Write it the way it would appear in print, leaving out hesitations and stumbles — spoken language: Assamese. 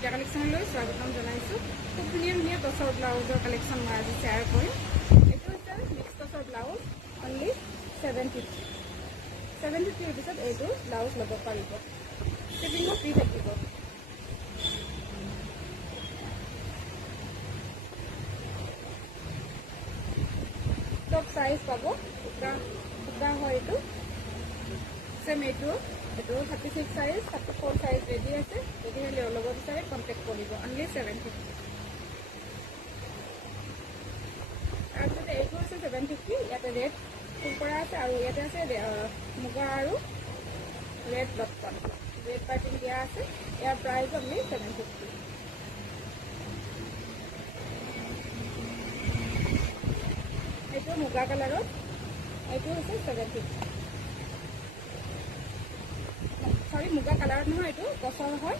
বিটা কালেকশ্যনলৈ স্বাগতম জনাইছোঁ। খুব ধুনীয়া ধুনীয়া টচৰ ব্লাউজৰ কালেকশ্যন মই আজি শ্বেয়াৰ কৰিম। এইটো হৈছে মিক্স টচৰ ব্লাউজ, অনলি 750 ৰুপিছত এইটো ব্লাউজ ল'ব পাৰিব। শ্বিপিঙো ফ্ৰী থাকিব। টপ সাইজ পাব, দুটা হয় এইটো সেম। এইটো 36 সাইজ 34 সাইজ ৰেডি আছে। যদি ল'ব বিচাৰে কণ্টেক্ট কৰিব। অনলি 750। তাৰপিছত এইটো আছে 750। ইয়াতে ৰেড ফুল কৰা আছে আৰু ইয়াতে আছে মুগা আৰু ৰেড ডট কন, ৰেড পাৰ্টিং দিয়া আছে। ইয়াৰ প্ৰাইচ অনলি 750। এইটো মুগা কালাৰত, এইটো হৈছে 750। সৰি মুগা কালাৰত নহয়, এইটো টচৰ হয়।